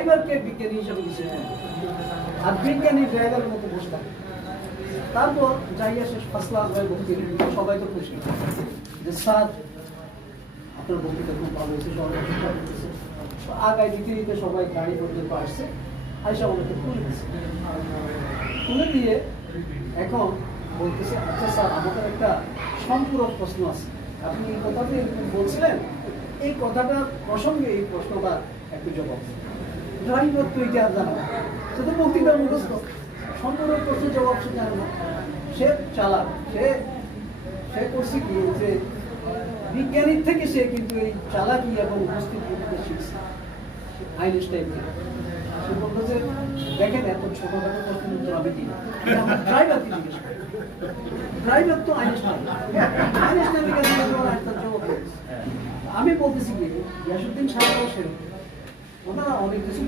ড্রাইভারকে বিজ্ঞানী হিসাবে দিচ্ছে, আর বিজ্ঞানী ড্রাইভারের মতো বসে থাকে। তারপর যাইয়া শেষ ফার্স্ট ক্লাস হয়ে বক্তৃতা দিল, সবাই তো খুশি যে স্যার আপনার বক্তৃতা খুব ভালো হয়েছে, সবাই প্রশংসা করতেছে। আগায় দিতে দিতে সবাই গাড়ি পর্যন্ত আসছে, আইসা আমাকে তুলে দিচ্ছে। তুলে দিয়ে এখন বলতেছে, আচ্ছা স্যার আমাদের একটা সম্পূরক প্রশ্ন আছে, আপনি এই কথাটা বলছিলেন, এই কথাটার প্রসঙ্গে এই প্রশ্নটা একটু জবাব। ড্রাইভার তো এটা আর জানে না, সে তো বক্তৃতার মুখস্থ, সম্পূরক প্রশ্নের জবাব সে জানে না। সে চালাক, সে করছে কি যে বিজ্ঞানীর থেকে সে কিন্তু এই চালাকি এবং উপস্থিত করতে শিখছে আইনস্টাইন থেকে। সে বললো যে দেখেন এত ছোটখাটো প্রশ্নের উত্তর আমি দিই, আমার ড্রাইভারকে জিজ্ঞেস করি, ড্রাইভার তো আইনস্টাইন, আইনস্টাইনের কাছে জবাব দিয়েছে। আমি বলতেছি কি গিয়াসউদ্দিন সাহেব সেরকম, ওনারা অনেক কিছু